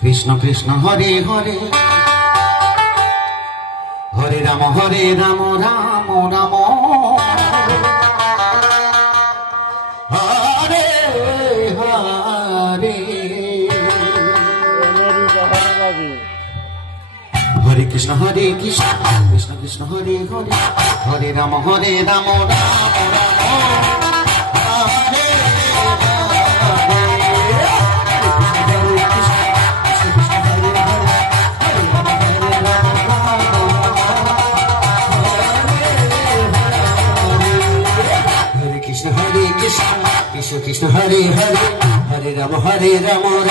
Krishna Krishna Hare Hare Hare Ram Ram Ram Hare Hare Hare Krishna Krishna Krishna Hare Hare Hare Ram Ram Krishna Krishna Hare Hare Hare Rama Rama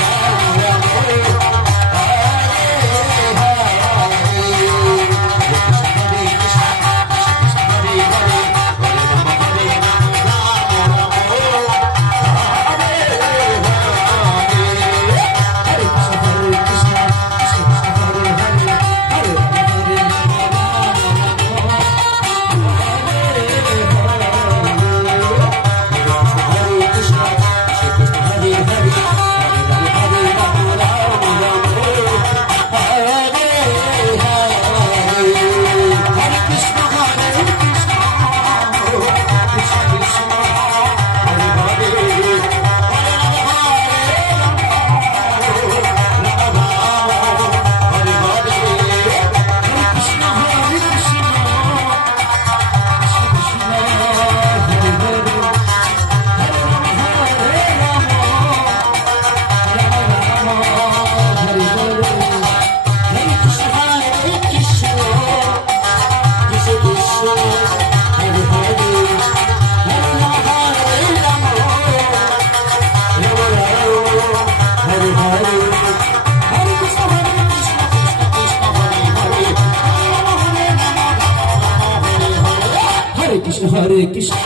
Hare Krishna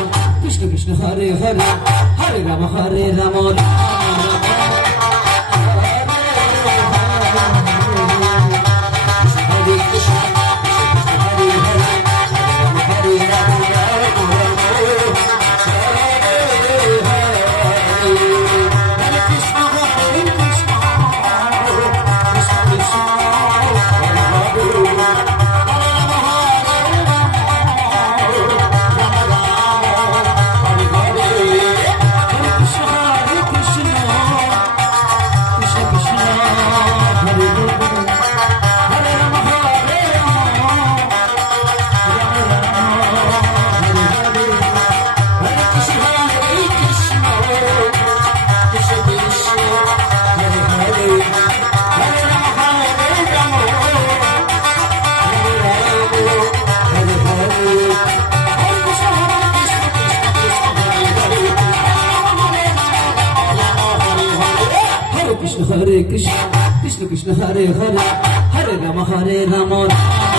Krishna Krishna Hare Hare Hare Rama Hare Krishna Krishna Krishna Hare Hare Hare Rama